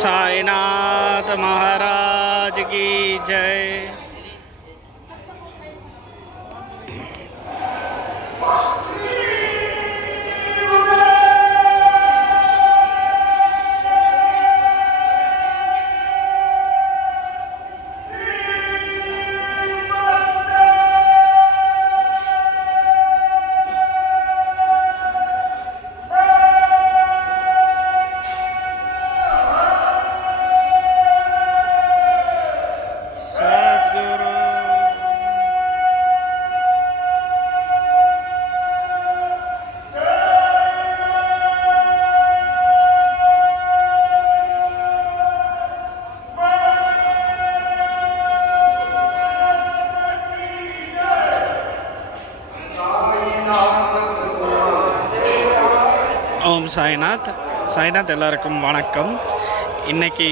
साईनाथ महाराज की जय। ஓம் சாய்நாத் எல்லாருக்கும் வணக்கம். இன்றைக்கி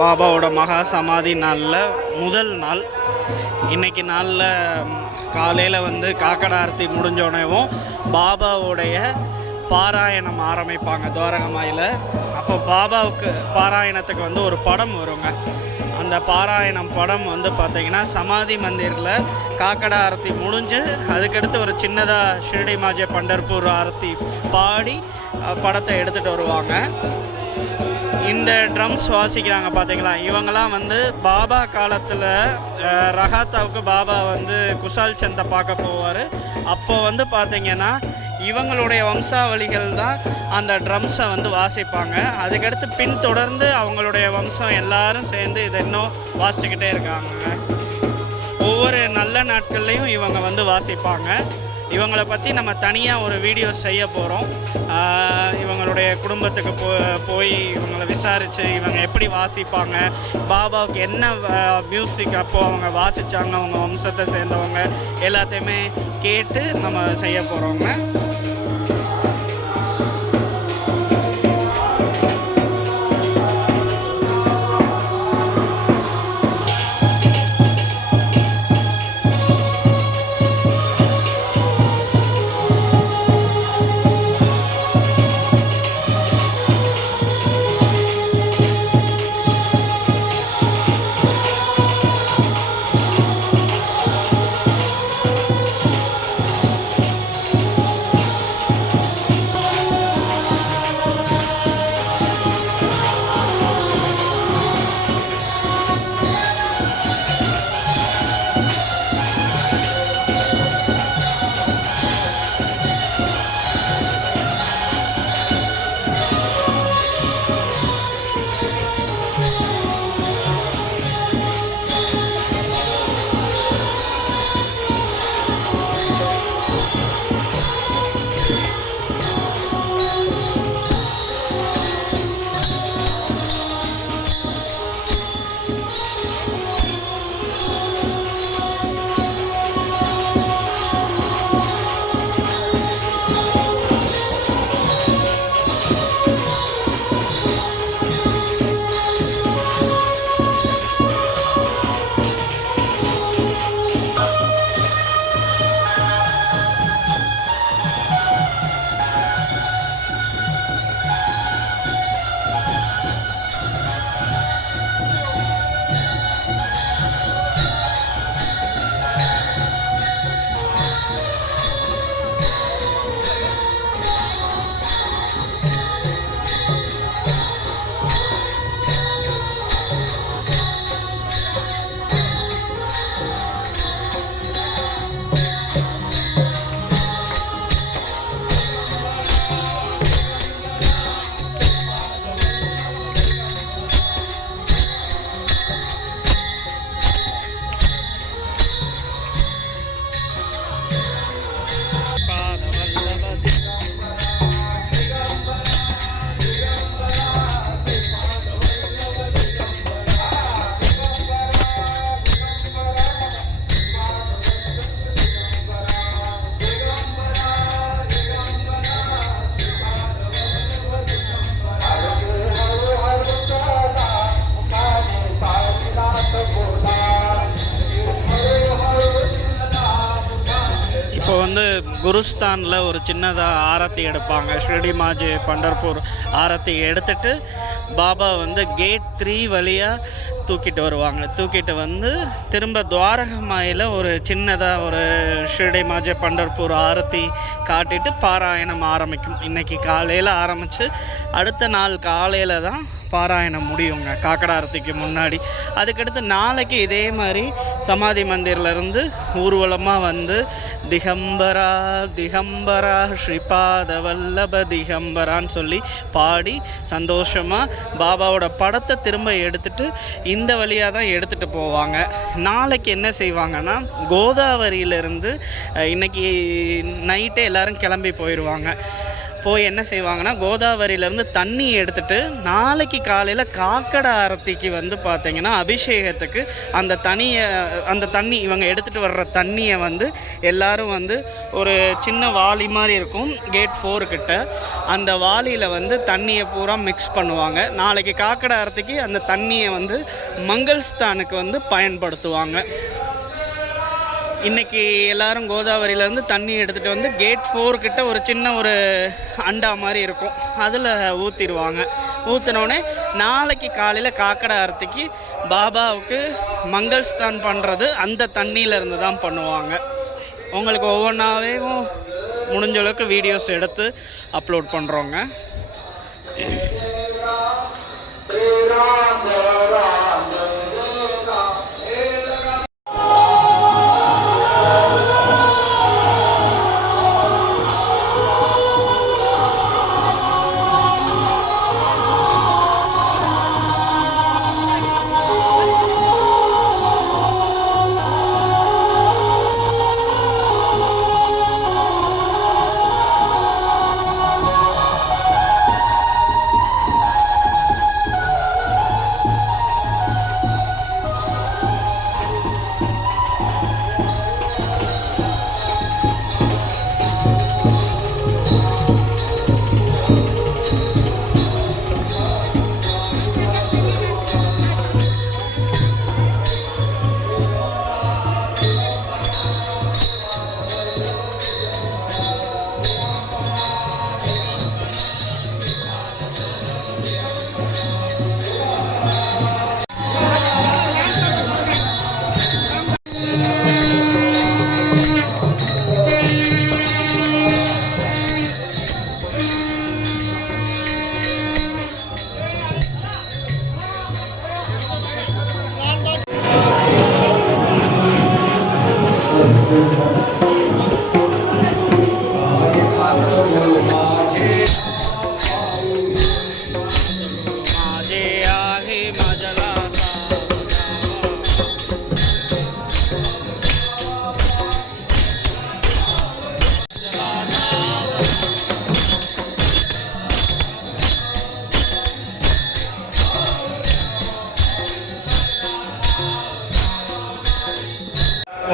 பாபாவோட மகா சமாதி நாளில் முதல் நாள். இன்றைக்கி நாளில் காலையில் வந்து காக்கடா ஆரத்தி முடிஞ்சோடனேவும் பாபாவுடைய பாராயணம் ஆரம்பிப்பாங்க துவாரகமாயில். அப்போ பாபாவுக்கு பாராயணத்துக்கு வந்து ஒரு படம் வருங்க. அந்த பாராயணம் படம் வந்து பார்த்திங்கன்னா சமாதி மந்திரில் காக்கடா ஆரத்தி முடிஞ்சு அதுக்கடுத்து ஒரு சின்னதாக ஷிரடி மாஜே பண்டர்பூர் ஆரத்தி பாடி படத்தை எடுத்துகிட்டு வருவாங்க. இந்த ட்ரம்ஸ் வாசிக்கிறாங்க பார்த்தீங்களா, இவங்களாம் வந்து பாபா காலத்தில் ரஹாத்தாவுக்கு பாபா வந்து குசால் சந்தை பார்க்க போவார். அப்போ வந்து பார்த்திங்கன்னா இவங்களுடைய வம்சாவளிகள் தான் அந்த ட்ரம்ஸை வந்து வாசிப்பாங்க. அதுக்கடுத்து பின்தொடர்ந்து அவங்களுடைய வம்சம் எல்லாரும் சேர்ந்து இதை இன்னும் வாசிச்சுக்கிட்டே இருக்காங்க. ஒவ்வொரு நல்ல நாட்கள்லேயும் இவங்க வந்து வாசிப்பாங்க. இவங்களை பற்றி நம்ம தனியாக ஒரு வீடியோ செய்ய போகிறோம். இவங்களுடைய குடும்பத்துக்கு போய் இவங்களை விசாரித்து இவங்க எப்படி வாசிப்பாங்க, பாபாவுக்கு என்ன மியூசிக் அப்போது அவங்க வாசித்தாங்க, அவங்க வம்சத்தை சேர்ந்தவங்க எல்லாத்தையுமே கேட்டு நம்ம செய்ய போகிறோங்க. குருஸ்தானில் ஒரு சின்னதாக ஆரத்தி எடுப்பாங்க. ஷிரடி மாஜி பண்டர்பூர் ஆரத்தி எடுத்துகிட்டு பாபா வந்து கேட் 3 வழியாக தூக்கிட்டு வருவாங்க. தூக்கிட்டு வந்து திரும்ப துவாரகமாயில் ஒரு சின்னதாக ஒரு ஷிரடி மாஜி பண்டர்பூர் ஆரத்தி காட்டிட்டு பாராயணம் ஆரம்பிக்கும். இன்றைக்கி காலையில் ஆரம்பித்து அடுத்த நாள் காலையில் தான் பாராயணம் முடியுங்க, காக்கடா ஆரத்திக்கு முன்னாடி. அதுக்கடுத்து நாளைக்கு இதே மாதிரி சமாதி மந்திரிலேருந்து ஊர்வலமாக வந்து திகம்பரா திகம்பரா ஸ்ரீபாத வல்லப திகம்பரான்னு சொல்லி பாடி சந்தோஷமாக பாபாவோட படத்தை திரும்ப எடுத்துகிட்டு இந்த வழியாக தான் எடுத்துகிட்டு போவாங்க. நாளைக்கு என்ன செய்வாங்கன்னா, கோதாவரியிலேருந்து இன்றைக்கி நைட்டே எல்லோரும் கிளம்பி போயிடுவாங்க. போய் என்ன செய்வாங்கன்னா, கோதாவரியிலேருந்து தண்ணி எடுத்துகிட்டு நாளைக்கு காலையில் காக்கடா ஆரத்திக்கு வந்து பார்த்திங்கன்னா அபிஷேகத்துக்கு அந்த தண்ணி இவங்க எடுத்துகிட்டு வர்ற தண்ணியை வந்து எல்லோரும் வந்து ஒரு சின்ன வாளி மாதிரி இருக்கும் கேட் 4 கிட்ட, அந்த வாளியில் வந்து தண்ணியை பூரா மிக்ஸ் பண்ணுவாங்க. நாளைக்கு காக்கடா ஆரத்திக்கு அந்த தண்ணியை வந்து மங்கள்ஸ்தானுக்கு வந்து பயன்படுத்துவாங்க. இன்றைக்கி எல்லோரும் கோதாவரியிலேருந்து தண்ணி எடுத்துகிட்டு வந்து கேட் 4 கிட்ட ஒரு சின்ன ஒரு அண்டா மாதிரி இருக்கும், அதில் ஊற்றிடுவாங்க. ஊற்றினோடனே நாளைக்கு காலையில் காக்கடா ஆரத்திக்கு பாபாவுக்கு மங்கள்ஸ்தான் பண்ணுறது அந்த தண்ணியிலேருந்து தான் பண்ணுவாங்க. உங்களுக்கு ஒவ்வொன்றாவே முடிஞ்ச அளவுக்கு வீடியோஸ் எடுத்து அப்லோட் பண்ணுறோங்க.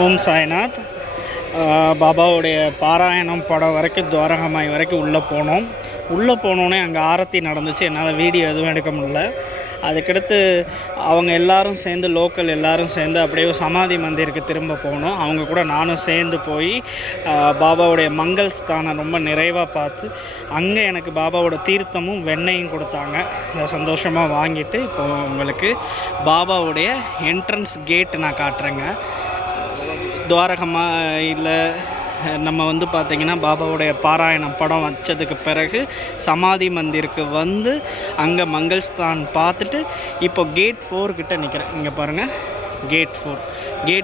ஓம் சாய்நாத். பாபாவுடைய பாராயணம் படம் வரைக்கும் துவாரகமாய் வரைக்கும் உள்ளே போனோன்னே அங்கே ஆரத்தி நடந்துச்சு. என்னால் வீடியோ எதுவும் எடுக்க முடியல. அதுக்கடுத்து அவங்க எல்லோரும் சேர்ந்து லோக்கல் எல்லோரும் சேர்ந்து அப்படியே சமாதி மந்திருக்கு திரும்ப போனோம். அவங்க கூட நானும் சேர்ந்து போய் பாபாவுடைய மங்கள் ஸ்தானம் ரொம்ப நிறைவாக பார்த்து அங்கே எனக்கு பாபாவோட தீர்த்தமும் வெண்ணையும் கொடுத்தாங்க. அதை சந்தோஷமாக வாங்கிட்டு இப்போது உங்களுக்கு பாபாவுடைய என்ட்ரன்ஸ் கேட்டு நான் காட்டுறேங்க. துவாரகமாக இல்லை நம்ம வந்து பார்த்திங்கன்னா பாபாவுடைய பாராயணம் படம் வச்சதுக்கு பிறகு சமாதி மந்திருக்கு வந்து அங்கே மங்கள்ஸ்தான் பார்த்துட்டு இப்போ கேட் 4 கிட்ட நிற்கிறேன். இங்கே பாருங்கள், கேட்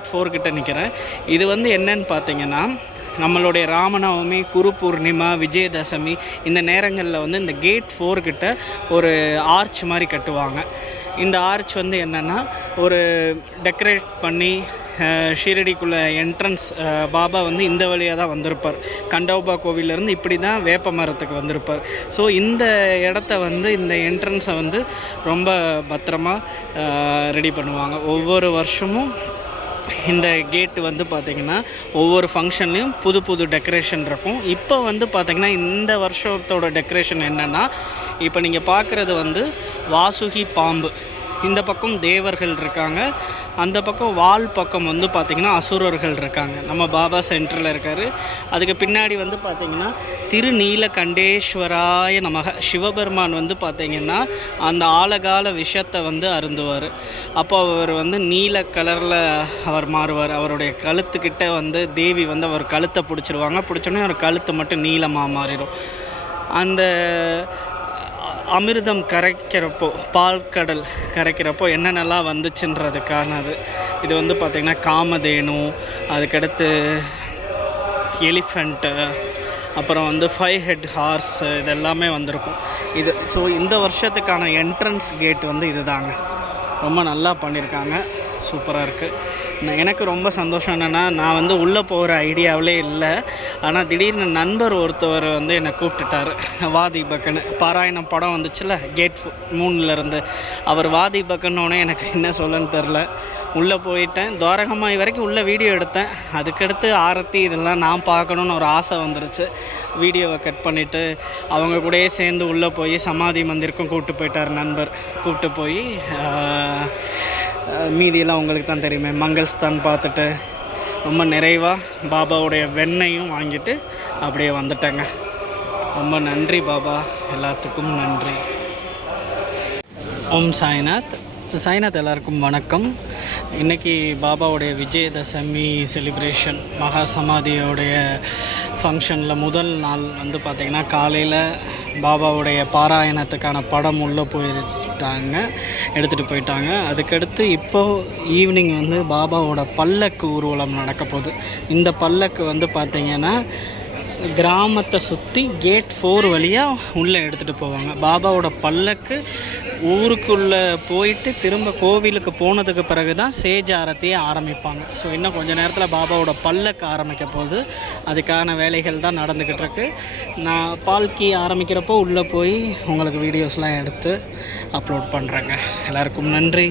4 கிட்ட நிற்கிறேன். இது வந்து என்னன்னு பார்த்திங்கன்னா, நம்மளுடைய ராமநவமி, குரு பூர்ணிமா, விஜயதசமி இந்த நேரங்களில் வந்து இந்த கேட் 4 கிட்ட ஒரு ஆர்ச் மாதிரி கட்டுவாங்க. இந்த ஆர்ச் வந்து என்னென்னா ஒரு டெக்கரேட் பண்ணி ஷீரடிக்குள்ளே என்ட்ரன்ஸ் பாபா வந்து இந்த வழியாக தான் வந்திருப்பார். கண்டோபா கோவிலேருந்து இப்படி தான் வேப்ப மரத்துக்கு வந்திருப்பார். ஸோ இந்த இடத்த வந்து இந்த என்ட்ரன்ஸை வந்து ரொம்ப பத்திரமாக ரெடி பண்ணுவாங்க. ஒவ்வொரு வருஷமும் இந்த கேட்டு வந்து பார்த்திங்கன்னா ஒவ்வொரு ஃபங்க்ஷன்லேயும் புது புது டெக்கரேஷன் இருக்கும். இப்போ வந்து பார்த்திங்கன்னா இந்த வருஷத்தோட டெக்கரேஷன் என்னென்னா, இப்போ நீங்கள் பார்க்குறது வந்து வாசுகி பாம்பு. இந்த பக்கம் தேவர்கள் இருக்காங்க, அந்த பக்கம் வால் பக்கம் வந்து பார்த்திங்கன்னா அசுரர்கள் இருக்காங்க. நம்ம பாபா சென்டரில் இருக்கார். அதுக்கு பின்னாடி வந்து பார்த்திங்கன்னா திருநீலகண்டேஸ்வராய நமக சிவபெருமான் வந்து பார்த்திங்கன்னா அந்த ஆழகால விஷத்தை வந்து அருந்துவார். அப்போ அவர் வந்து நீல கலரில் அவர் மாறுவார். அவருடைய கழுத்துக்கிட்ட வந்து தேவி வந்து அவர் கழுத்தை பிடிச்சிருவாங்க. பிடிச்சோன்னே அவர் கழுத்து மட்டும் நீளமாக மாறிடும். அந்த அமிர்தம் கரைக்கிறப்போ, பால் கடல் கரைக்கிறப்போ என்னென்னலாம் வந்துச்சுன்றதுக்கான இது வந்து பார்த்திங்கன்னா காமதேனு, அதுக்கடுத்து எலிஃபெண்ட்டு, அப்புறம் வந்து 5 ஹெட் ஹார்ஸ், இது எல்லாமே வந்திருக்கும். இது ஸோ இந்த வருஷத்துக்கான என்ட்ரன்ஸ் கேட் வந்து இது தாங்க. ரொம்ப நல்லா பண்ணியிருக்காங்க, சூப்பராக இருக்குது. எனக்கு ரொம்ப சந்தோஷம் என்னென்னா, நான் வந்து உள்ளே போகிற ஐடியாவிலே இல்லை. ஆனால் திடீர்னு நண்பர் ஒருத்தவர் வந்து என்னை கூப்பிட்டுட்டார். வாதீபக்குன்னு பாராயணம் படம் வந்துச்சுல்ல கேட் 3லேருந்து, அவர் வாதீபக்குன்னோடனே எனக்கு என்ன சொல்லன்னு தெரில. உள்ளே போயிட்டேன். துவாரகமாய் வரைக்கும் உள்ளே வீடியோ எடுத்தேன். அதுக்கடுத்து ஆரத்தி இதெல்லாம் நான் பார்க்கணுன்னு ஒரு ஆசை வந்துருச்சு. வீடியோவை கட் பண்ணிவிட்டு அவங்க கூடயே சேர்ந்து உள்ளே போய் சமாதி மந்திருக்கும் கூப்பிட்டு போயிட்டார் நண்பர். கூப்பிட்டு போய் மீதியெல்லாம் உங்களுக்கு தான் தெரியுமே, மங்கள்ஸ்தான் பார்த்துட்டு ரொம்ப நிறைவாக பாபாவுடைய வெண்ணையும் வாங்கிட்டு அப்படியே வந்துட்டேங்க. ரொம்ப நன்றி பாபா, எல்லாத்துக்கும் நன்றி. ஓம் சாய்நாத். சாய்நாத் எல்லாருக்கும் வணக்கம். இன்றைக்கி பாபாவுடைய விஜயதசமி செலிப்ரேஷன் மகா சமாதியோடைய ஃபங்க்ஷனில் முதல் நாள் வந்து பார்த்திங்கன்னா காலையில் பாபாவுடைய பாராயணத்துக்கான படம் உள்ளே போயிட்டாங்க, எடுத்துகிட்டு போயிட்டாங்க. அதுக்கடுத்து இப்போது ஈவினிங் வந்து பாபாவோட பல்லக்கு ஊர்வலம் நடக்க போகுது. இந்த பல்லக்கு வந்து பார்த்திங்கன்னா கிராமத்தை சுற்றி கேட் 4 வழியாக உள்ளே எடுத்துகிட்டு போவாங்க. பாபாவோட பல்லக்கு ஊருக்குள்ளே போயிட்டு திரும்ப கோவிலுக்கு போனதுக்கு பிறகு தான் சேஜ் ஆரத்தியை ஆரம்பிப்பாங்க. ஸோ இன்னும் கொஞ்சம் நேரத்தில் பாபாவோட பல்லக்கு ஆரம்பிக்க போகுது. அதுக்கான வேலைகள் தான் நடந்துக்கிட்டு இருக்கு. நான் பால்கி ஆரம்பிக்கிறப்போ உள்ளே போய் உங்களுக்கு வீடியோஸ்லாம் எடுத்து அப்லோட் பண்ணுறேங்க. எல்லாருக்கும் நன்றி.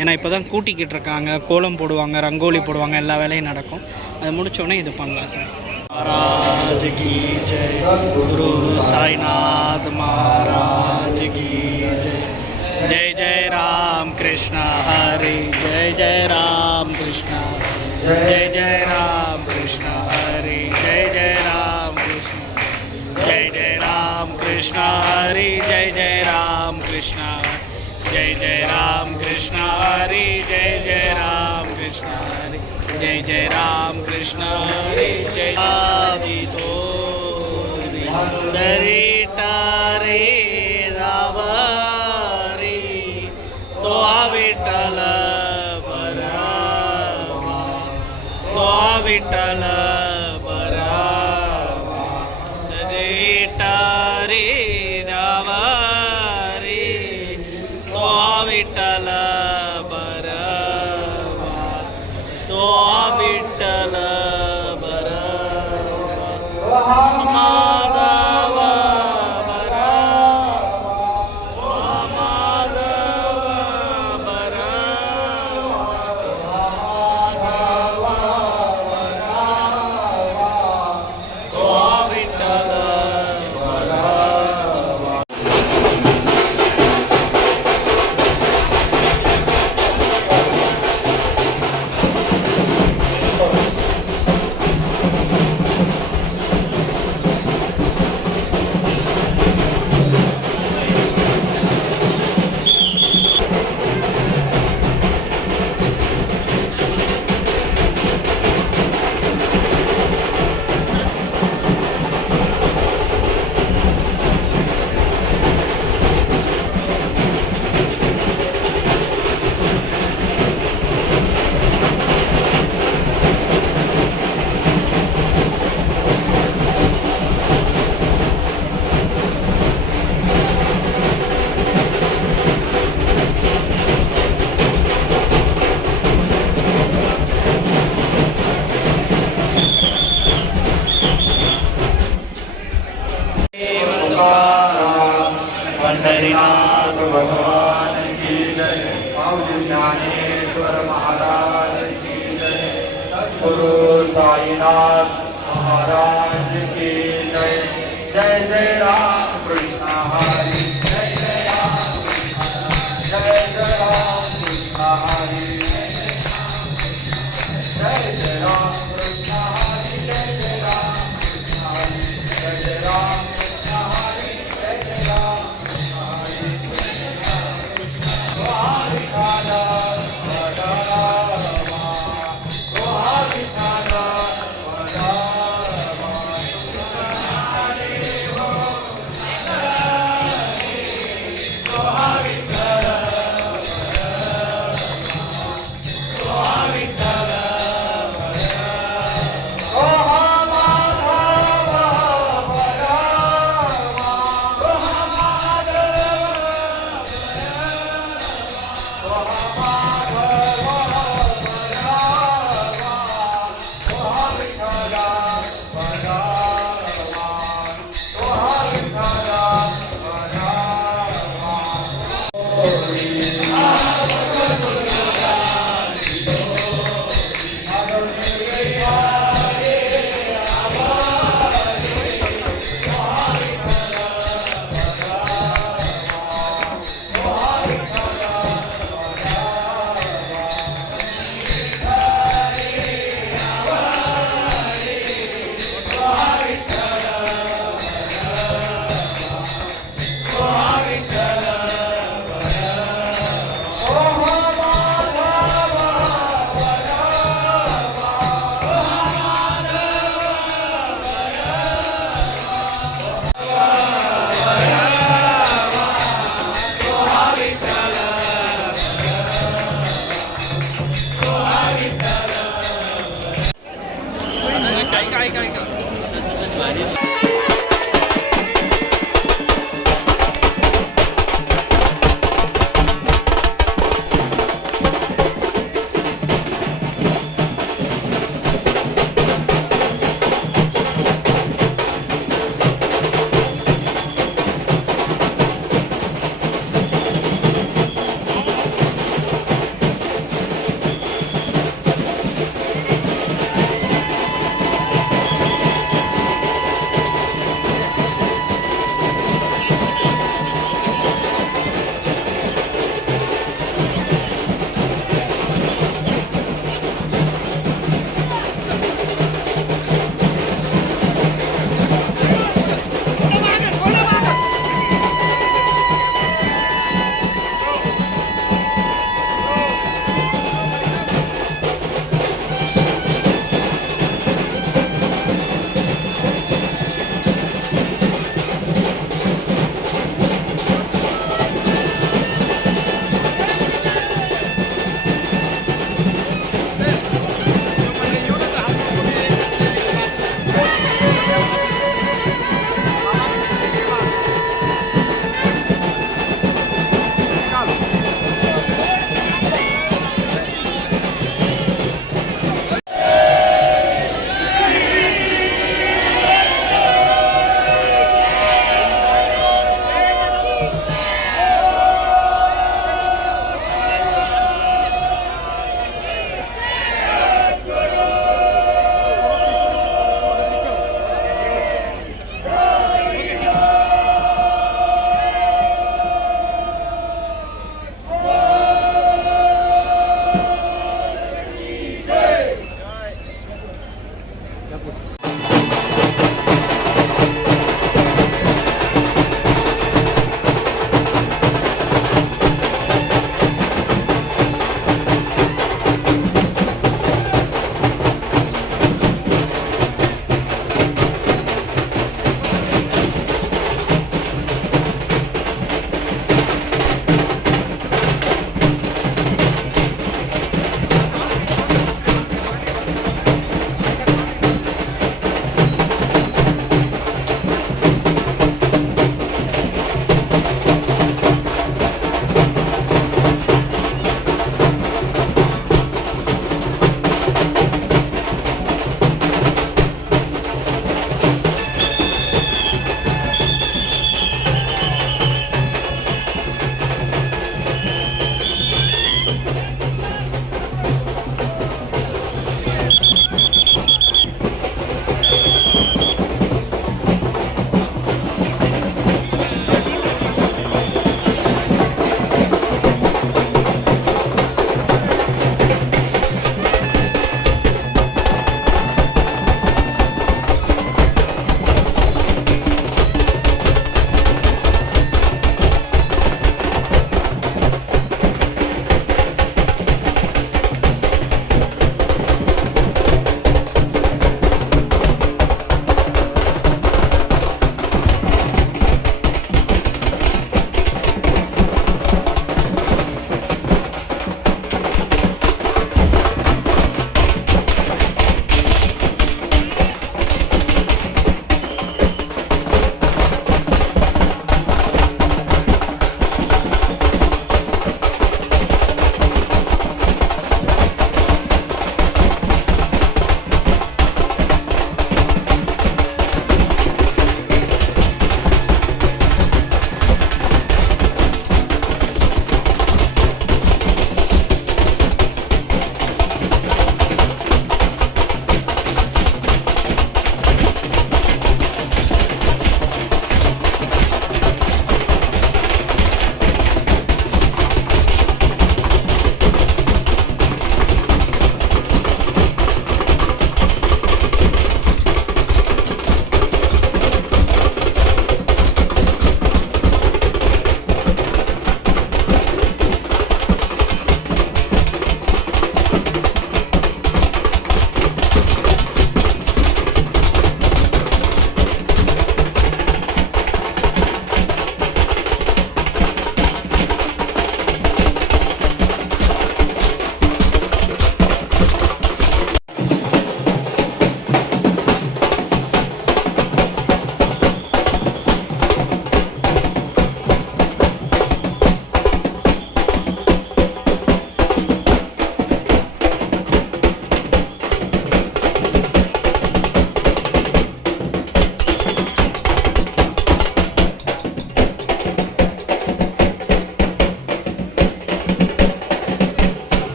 ஏன்னா இப்போ தான் கூட்டிக்கிட்டு இருக்காங்க, கோலம் போடுவாங்க, ரங்கோலி போடுவாங்க, எல்லா வேலையும் நடக்கும். அது முடித்தோடனே இது பண்ணலாம் சார். महाराज की जय, गुरु साईनाथ महाराज की जय. जय जय राम कृष्ण हरि, जय जय राम कृष्ण, जय जय राम कृष्ण हरि, जय जय राम कृष्ण, जय जय राम कृष्ण हरि, जय जय राम कृष्ण, जय जय राम कृष्ण हरि, जय जय राम कृष्ण हरि, जय जय राम कृष्ण हरि, जय आदि तो दरिटारे रावारी तो विठ्ठल बरावा, तो विठ्ठल बरावा, दरिटारे रावारी तो विठ्ठल बरावा, तो विठ्ठल बरावा, माधव बरावा, माधव बरावा, माधव बरावा, तो विठ्ठल बरावा. पंढरीनाथ भगवान की जय, ज्ञानेश्वर महाराज की जय, गुरु साईनाथ महाराज की जय. जय जय राम कृष्ण हरि.